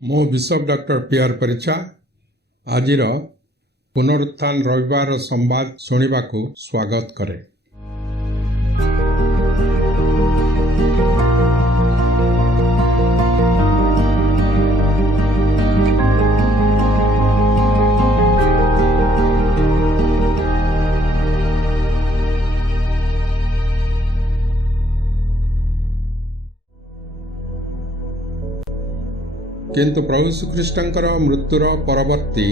मो bishop doctor PR परिचा आजिर पुनरुत्थान रविवार संवाद शुणिबाकू स्वागत करे। किंतु प्रभु श्रीकृष्णकर मृत्युर परवर्ती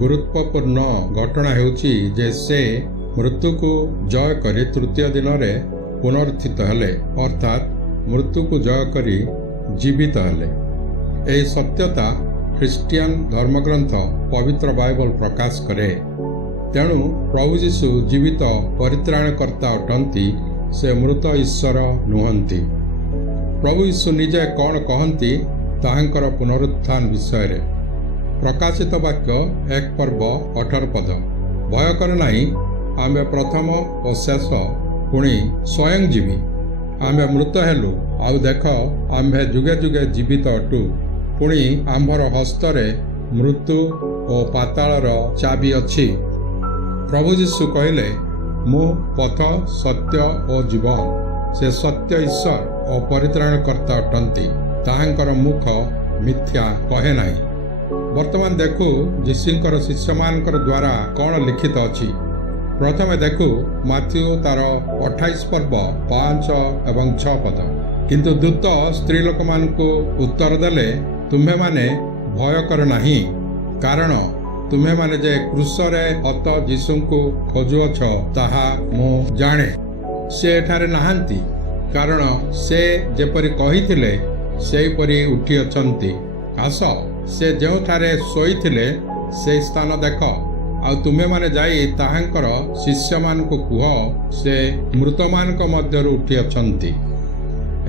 गुरुत्वपूर्ण घटना हेउची जे से मृत्यु को जय करी तृतीय दिन में पुनरुत्थित हेले, अर्थात मृत्यु को जय करी जीवित हेले। यह सत्यता ख्रीष्टियान धर्मग्रंथ पवित्र बाइबल प्रकाश करे। तेणु प्रभु यीशु जीवित परित्राणकर्ता अटंती, से मृत ईश्वर नुहंती। प्रभु यीशु निजे कौन कहती ताहांकर पुनरुत्थान विषय रे प्रकाशित वाक्य 1 पर्व 18 पद। भय कर नहीं, आमे प्रथम और शेष पुणी स्वयं जीवी। आमे मृत हेलु, आउ देख आम्भे जुगे जुगे जीवित अटु। पुणी आम्भर हस्तरे मृत्यु और पाताळर चाबी अछि। प्रभु यीशु कहले, मु पथ सत्य और जीवन। से सत्य ईश्वर और परित्राणकर्ता अटंती, ताहांकर मुख मिथ्या कहे नहीं। वर्तमान देखु यीशुंकर शिष्य मानकर द्वारा कौन लिखित अछि। प्रथमे देखु माथ्यू तार 28 पर्व 5 एवं 6 पद। किंतु दूत स्त्री लोक मान को उत्तर देले, तुम्हे माने भय कर नहीं, कारण तुम्हे माने जे क्रूसरे हत यीशु को खोजुअछ ताहा मु जाने। से एठारे नाहांती, कारण से जेपरि कहिथिले सेपरि उठी अछंती। आस, से जेउठारे शोइथिले से स्थान देख, आ तुमे माने जाई ताहांकर शिष्य मान को कुह, से मृत मान को मध्यरु उठी अछंती।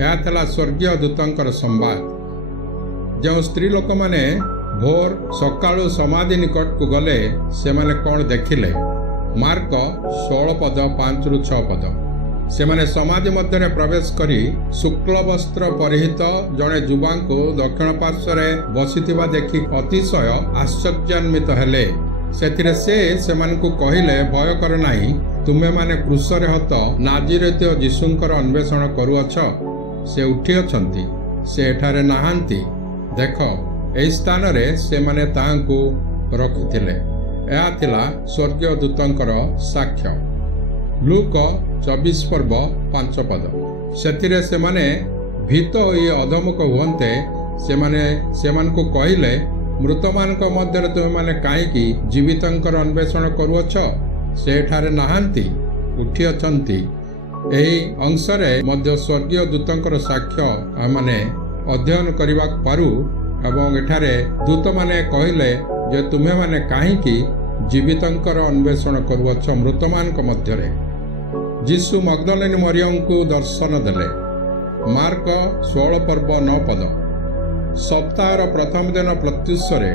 यह थला स्वर्गीय दूतंकर संवाद। जो स्त्री लोक माने भोर सकाळु समाधि निकट को गले, से माने कौन देखिले। मार्क 16 पद 5 रु 6 पद। से माने समाधि मध्य प्रवेश करी शुक्ल वस्त्र परिहित जड़े युवा को दक्षिण पार्श्व बसीथिबा देखि अतिशय आश्चर्यान्वित हेले। सेथिरे से मानकु कहिले, भय कर नाही, तुमे माने क्रूसरे हत नाजिरेत यीशुंकर अन्वेषण करुअछ। से उठी अछंती, से एठारे नाहांती। देख, एई स्थान रे से माने ताहांकु रखिथिले। एहा थिला स्वर्गीय दूतंकर साक्ष्य। लूक 24 पर्व 5 पद। सेथिरे से माने भीत होई अधमुख हुअन्ते, से माने सेमानकु कहिले, मृत मानक मध्य तुमे माने काईकि जीवितंकर अन्वेषण करुअछ। से एठारे नाहांती, उठी अछंती। एही अंशरे मध्य स्वर्गीय दूतंकर साक्ष्य आमाने अध्ययन करिबा पारू। एवं एठारे दूत माने कहिले जे तुमे माने काईकि जीवितंकर अन्वेषण करुअछ मृत मानक मध्यरे। यीशु मग्दलिनी मरियम को दर्शन देले। मार्क 16 पर्व 9 पद। सप्ताहर प्रथम दिन प्रत्युषरे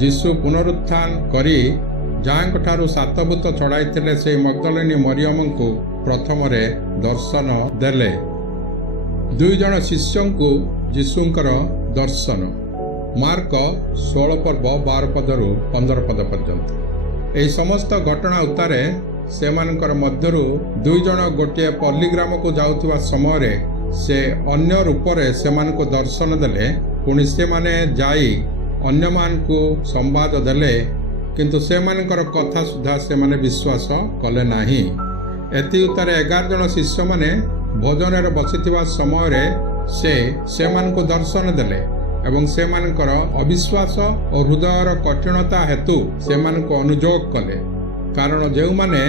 यीशु पुनरुत्थान करी जांक ठारू 7 भूत छड़ाई से मग्दलिनी मरियम को प्रथम रे दर्शन देले। 2 जन शिष्यों को यीशुंकर दर्शन। मार्क 16 पर्व 12 पदरु 15 पद पर्यंत। एही समस्त घटना उतारे सेमानकर मध्यरु 2 जन गोटे पल्लीग्राम को जाउथिबा समय रे से अन्य रूपरे सेमान को दर्शन देले। पुणी से माने जाई अन्य मान को संवाद देले, किंतु सेमानकर कथा सुधा से माने विश्वास कले नाही। एति उतारे 11 जन शिष्य माने भोजन रे बसिथिबा समय रे सेमान को दर्शन देले, एवं सेमानकर अविश्वास और हृदयर कठिनता हेतु सेमान को अनुजोग कले। कारण जो माने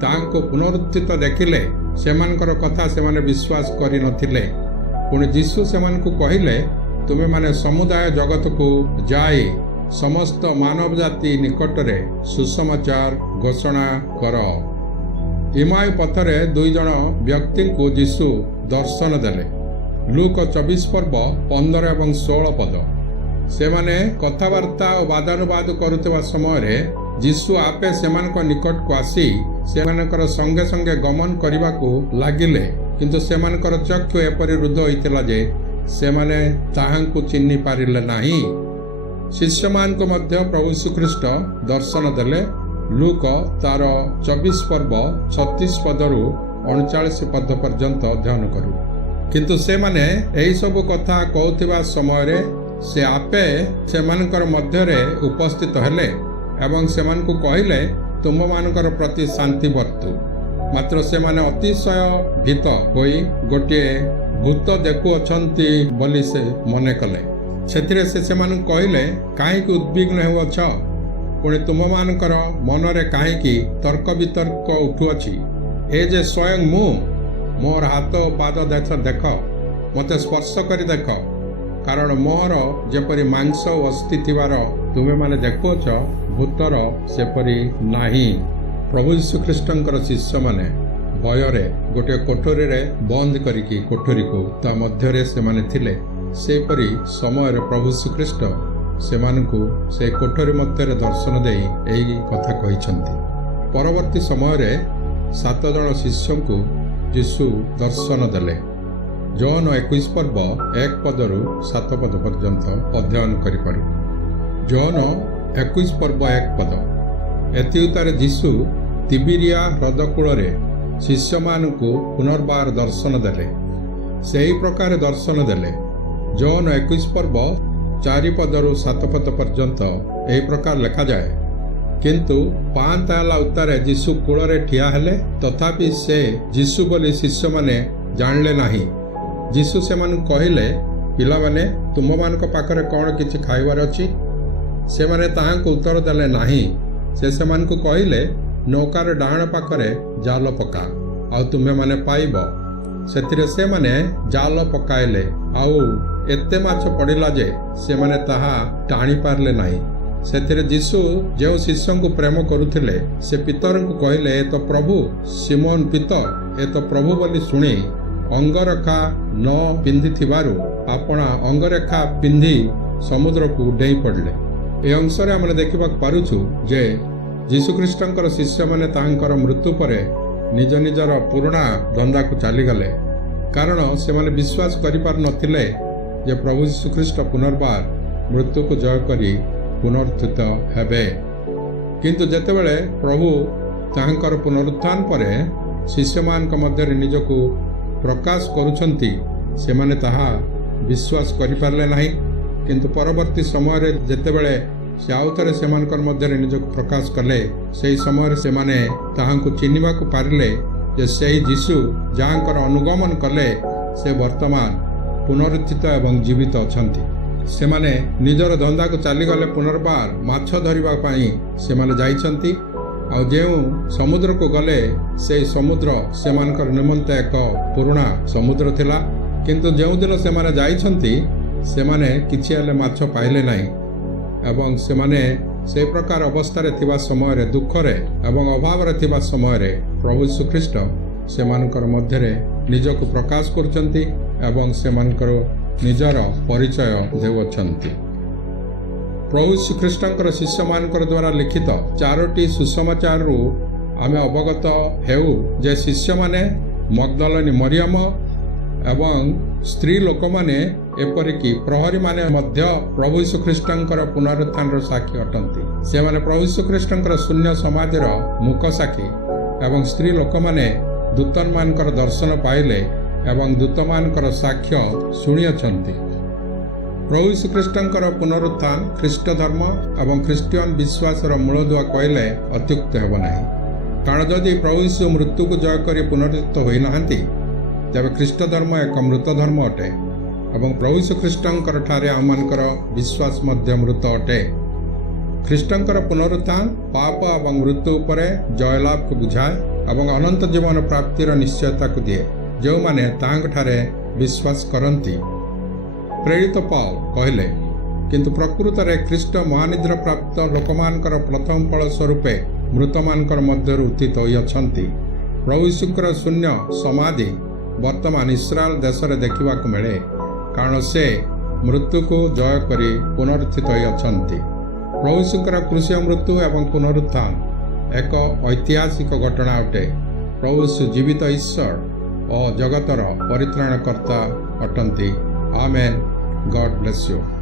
तांको पुनरुत्थित देखिले, सेमानकर कथा सेमाने विश्वास करि नथिले। पुणी यीशु सेमानकु कहिले, तुमे माने समुदाय जगत को जाई समस्त मानव जाति निकटरे सुसमाचार घोषणा कर। इमाई पथरे 2 जन व्यक्ति को यीशु दर्शन देले। लूक 24 पर्व 15 एवं 16 पद। सेमाने कथबार्ता और वादानुवाद करुवा समय यीशु आपे सेमानक निकट को आसी सेमानकर संगे संगे गमन करने को लागिले। किंतु सेमानकर चक्षु एपरि रुद्ध होइतिला जे ସେମାନେ ତାହାଙ୍କୁ ଚିହ୍ନି ପାରିଲେ ନାହିଁ। ଶିଷ୍ୟମାନଙ୍କୁ ମଧ୍ୟ ପ୍ରଭୁ ଯୀଶୁଖ୍ରୀଷ୍ଟ ଦର୍ଶନ ଦେଲେ। ଲୁକ ତାର 24 ପର୍ବ 36 ପଦରୁ 39 ପଦ ପର୍ଯ୍ୟନ୍ତ ଅଧ୍ୟୟନ କରୁ। କିନ୍ତୁ ସେମାନେ ଏହିସବୁ କଥା କହୁଥିବା ସମୟରେ ସେ ଆପେ ସେମାନଙ୍କର ମଧ୍ୟରେ ଉପସ୍ଥିତ ହେଲେ ଏବଂ ସେମାନଙ୍କୁ କହିଲେ, ତୁମମାନଙ୍କର ପ୍ରତି ଶାନ୍ତି ବର୍ତ୍ତୁ। ମାତ୍ର ସେମାନେ ଅତିଶୟ ଭୀତ ହୋଇ ଗୋଟିଏ ଭୂତ ଦେଖୁଅଛନ୍ତି ବୋଲି ସେ ମନେ କଲେ। ସେଥିରେ ସେ ସେମାନଙ୍କୁ କହିଲେ, କାହିଁକି ଉଦ୍ବିଗ୍ନ ହେଉଅଛ? ପୁଣି ତୁମମାନଙ୍କର ମନରେ କାହିଁକି ତର୍କ ବିତର୍କ ଉଠୁଅଛି? ଏ ଯେ ସ୍ୱୟଂ ମୁଁ, ମୋର ହାତ ଓ ପାଦ ଦେଖ, ମୋତେ ସ୍ପର୍ଶ କରି ଦେଖ। କାରଣ ମୋର ଯେପରି ମାଂସ ଓ ଅସ୍ଥି ଥିବାର ତୁମେମାନେ ଦେଖୁଅଛ, ଭୂତର ସେପରି ନାହିଁ। ପ୍ରଭୁ ଯୀଶୁଖ୍ରୀଷ୍ଟଙ୍କର ଶିଷ୍ୟମାନେ ଭୟରେ ଗୋଟିଏ କୋଠରୀରେ ବନ୍ଦ କରିକି କୋଠରୀକୁ ତା ମଧ୍ୟରେ ସେମାନେ ଥିଲେ। ସେହିପରି ସମୟରେ ପ୍ରଭୁ ଯୀଶୁଖ୍ରୀଷ୍ଟ ସେମାନଙ୍କୁ ସେ କୋଠରୀ ମଧ୍ୟରେ ଦର୍ଶନ ଦେଇ ଏହି କଥା କହିଛନ୍ତି। ପରବର୍ତ୍ତୀ ସମୟରେ 7 ଜଣ ଶିଷ୍ୟଙ୍କୁ ଯୀଶୁ ଦର୍ଶନ ଦେଲେ। ଜୋହନ 21 ପର୍ବ 1 ପଦରୁ 7 ପଦ ପର୍ଯ୍ୟନ୍ତ ଅଧ୍ୟୟନ କରିପାରୁ। ଜୋହନ 21 ପର୍ବ 1 ପଦ। ଏଥିଉତ୍ତାରେ ଯୀଶୁ ତିବିରିଆ ହ୍ରଦ କୂଳରେ ଶିଷ୍ୟମାନଙ୍କୁ ପୁନର୍ବାର ଦର୍ଶନ ଦେଲେ। ସେହି ପ୍ରକାର ଦର୍ଶନ ଦେଲେ। ଜୋହନ 21 ପର୍ବ 4 ପଦରୁ 7 ପଦ ପର୍ଯ୍ୟନ୍ତ ଏହି ପ୍ରକାର ଲେଖାଯାଏ, କିନ୍ତୁ ପାଆନ୍ତା ହେଲା ଉତ୍ତାରେ ଯୀଶୁ କୂଳରେ ଠିଆ ହେଲେ, ତଥାପି ସେ ଯୀଶୁ ବୋଲି ଶିଷ୍ୟମାନେ ଜାଣିଲେ ନାହିଁ। ଯୀଶୁ ସେମାନଙ୍କୁ କହିଲେ, ପିଲାମାନେ, ତୁମମାନଙ୍କ ପାଖରେ କ'ଣ କିଛି ଖାଇବାର ଅଛି? ସେମାନେ ତାହାଙ୍କୁ ଉତ୍ତର ଦେଲେ ନାହିଁ। ସେ ସେମାନଙ୍କୁ କହିଲେ, ନୌକାର ଡାହାଣ ପାଖରେ ଜାଲ ପକା, ଆଉ ତୁମେମାନେ ପାଇବ। ସେଥିରେ ସେମାନେ ଜାଲ ପକାଇଲେ, ଆଉ ଏତେ ମାଛ ପଡ଼ିଲା ଯେ ସେମାନେ ତାହା ଟାଣି ପାରିଲେ ନାହିଁ। ସେଥିରେ ଯୀଶୁ ଯେଉଁ ଶିଷ୍ୟଙ୍କୁ ପ୍ରେମ କରୁଥିଲେ, ସେ ପିତରଙ୍କୁ କହିଲେ, ଏ ତ ପ୍ରଭୁ। ସିମୋନ ପିତର ଏ ତ ପ୍ରଭୁ ବୋଲି ଶୁଣି ଅଙ୍ଗରଖା ନ ପିନ୍ଧିଥିବାରୁ ଆପଣା ଅଙ୍ଗରେଖା ପିନ୍ଧି ସମୁଦ୍ରକୁ ଡେଇଁ ପଡ଼ିଲେ। ଏ ଅଂଶରେ ଆମେ ଦେଖିବାକୁ ପାରୁଛୁ ଯେ ଯୀଶୁଖ୍ରୀଷ୍ଟଙ୍କର ଶିଷ୍ୟମାନେ ତାହାଙ୍କର ମୃତ୍ୟୁ ପରେ ନିଜ ନିଜର ପୁରୁଣା ଧନ୍ଦାକୁ ଚାଲିଗଲେ, କାରଣ ସେମାନେ ବିଶ୍ୱାସ କରିପାରୁନଥିଲେ ଯେ ପ୍ରଭୁ ଯୀଶୁଖ୍ରୀଷ୍ଟ ପୁନର୍ବାର ମୃତ୍ୟୁକୁ ଜୟ କରି ପୁନରୁତ୍ଥିତ ହେବେ। କିନ୍ତୁ ଯେତେବେଳେ ପ୍ରଭୁ ତାହାଙ୍କର ପୁନରୁତ୍ଥାନ ପରେ ଶିଷ୍ୟମାନଙ୍କ ମଧ୍ୟରେ ନିଜକୁ ପ୍ରକାଶ କରୁଛନ୍ତି, ସେମାନେ ତାହା ବିଶ୍ୱାସ କରିପାରିଲେ ନାହିଁ। କିନ୍ତୁ ପରବର୍ତ୍ତୀ ସମୟରେ ଯେତେବେଳେ ସେ ଆଉଥରେ ସେମାନଙ୍କର ମଧ୍ୟରେ ନିଜକୁ ପ୍ରକାଶ କଲେ, ସେହି ସମୟରେ ସେମାନେ ତାହାଙ୍କୁ ଚିହ୍ନିବାକୁ ପାରିଲେ ଯେ ସେହି ଯୀଶୁ ଯାହାଙ୍କର ଅନୁଗମନ କଲେ, ସେ ବର୍ତ୍ତମାନ ପୁନରୁତ୍ଥିତ ଏବଂ ଜୀବିତ ଅଛନ୍ତି। ସେମାନେ ନିଜର ଧନ୍ଦାକୁ ଚାଲିଗଲେ। ପୁନର୍ବାର ମାଛ ଧରିବା ପାଇଁ ସେମାନେ ଯାଇଛନ୍ତି। ଆଉ ଯେଉଁ ସମୁଦ୍ରକୁ ଗଲେ, ସେହି ସମୁଦ୍ର ସେମାନଙ୍କର ନିମନ୍ତେ ଏକ ପୁରୁଣା ସମୁଦ୍ର ଥିଲା। କିନ୍ତୁ ଯେଉଁଦିନ ସେମାନେ ଯାଇଛନ୍ତି, ସେମାନେ କିଛି ହେଲେ ମାଛ ପାଇଲେ ନାହିଁ ଏବଂ ସେମାନେ ସେହି ପ୍ରକାର ଅବସ୍ଥାରେ ଥିବା ସମୟରେ, ଦୁଃଖରେ ଏବଂ ଅଭାବରେ ଥିବା ସମୟରେ ପ୍ରଭୁ ଯୀଶୁଖ୍ରୀଷ୍ଟ ସେମାନଙ୍କର ମଧ୍ୟରେ ନିଜକୁ ପ୍ରକାଶ କରୁଛନ୍ତି ଏବଂ ସେମାନଙ୍କର ନିଜର ପରିଚୟ ଦେଉଅଛନ୍ତି। ପ୍ରଭୁ ଶ୍ରୀଖ୍ରୀଷ୍ଟଙ୍କର ଶିଷ୍ୟମାନଙ୍କର ଦ୍ୱାରା ଲିଖିତ 4ଟି ସୁସମାଚାରରୁ ଆମେ ଅବଗତ ହେଉ ଯେ ଶିଷ୍ୟମାନେ, ମଗ୍ଦଲିନୀ ମରିୟମ ଏବଂ ସ୍ତ୍ରୀ ଲୋକମାନେ, ଏପରିକି ପ୍ରହରୀମାନେ ମଧ୍ୟ ପ୍ରଭୁ ଯୀଶୁଖ୍ରୀଷ୍ଟଙ୍କର ପୁନରୁତ୍ଥାନର ସାକ୍ଷୀ ଅଟନ୍ତି। ସେମାନେ ପ୍ରଭୁ ଯୀଶୁଖ୍ରୀଷ୍ଟଙ୍କର ଶୂନ୍ୟ ସମାଧିର ମୁକ ସାକ୍ଷୀ ଏବଂ ସ୍ତ୍ରୀ ଲୋକମାନେ ଦୂତମାନଙ୍କର ଦର୍ଶନ ପାଇଲେ ଏବଂ ଦୂତମାନଙ୍କର ସାକ୍ଷ୍ୟ ଶୁଣିଅଛନ୍ତି। ପ୍ରଭୁ ଯୀଶୁଖ୍ରୀଷ୍ଟଙ୍କର ପୁନରୁତ୍ଥାନ ଖ୍ରୀଷ୍ଟ ଧର୍ମ ଏବଂ ଖ୍ରୀଷ୍ଟିଆନ ବିଶ୍ୱାସର ମୂଳଦୁଆ କହିଲେ ଅତ୍ୟୁକ୍ତ ହେବ ନାହିଁ। କାରଣ ଯଦି ପ୍ରଭୁ ଯୀଶୁ ମୃତ୍ୟୁକୁ ଜୟ କରି ପୁନରୁତ୍ଥିତ ହୋଇନାହାନ୍ତି, ତେବେ ଖ୍ରୀଷ୍ଟ ଧର୍ମ ଏକ ମୃତ ଧର୍ମ ଅଟେ ଏବଂ ପ୍ରଭୁ ଯୀଶୁଖ୍ରୀଷ୍ଟଙ୍କର ଠାରେ ଆମମାନଙ୍କର ବିଶ୍ୱାସ ମଧ୍ୟ ମୃତ ଅଟେ। ଖ୍ରୀଷ୍ଟଙ୍କର ପୁନରୁତ୍ଥାନ ପାପ ଏବଂ ମୃତ୍ୟୁ ଉପରେ ଜୟଲାଭକୁ ବୁଝାଏ ଏବଂ ଅନନ୍ତ ଜୀବନ ପ୍ରାପ୍ତିର ନିଶ୍ଚୟତାକୁ ଦିଏ, ଯେଉଁମାନେ ତାହାଙ୍କଠାରେ ବିଶ୍ୱାସ କରନ୍ତି। ପ୍ରେରିତ ପାଉଲ କହିଲେ, କିନ୍ତୁ ପ୍ରକୃତରେ ଖ୍ରୀଷ୍ଟ ମହାନିଦ୍ରା ପ୍ରାପ୍ତ ଲୋକମାନଙ୍କର ପ୍ରଥମ ଫଳ ସ୍ୱରୂପେ ମୃତମାନଙ୍କର ମଧ୍ୟରୁ ଉତ୍ଥିତ ହୋଇଅଛନ୍ତି। ପ୍ରଭୁ ଯୀଶୁଙ୍କର ଶୂନ୍ୟ ସମାଧି ବର୍ତ୍ତମାନ ଇସ୍ରାଏଲ ଦେଶରେ ଦେଖିବାକୁ ମିଳେ, କାରଣ ସେ ମୃତ୍ୟୁକୁ ଜୟ କରି ପୁନରୁତ୍ଥିତ ହୋଇଅଛନ୍ତି। ପ୍ରଭୁ ଯୀଶୁଙ୍କର କ୍ରୁଶୀୟ ମୃତ୍ୟୁ ଏବଂ ପୁନରୁତ୍ଥାନ ଏକ ଐତିହାସିକ ଘଟଣା ଅଟେ। ପ୍ରଭୁ ଯୀଶୁ ଜୀବିତ ଈଶ୍ୱର ଓ ଜଗତର ପରିତ୍ରାଣକର୍ତ୍ତା ଅଟନ୍ତି। Amen. God bless you.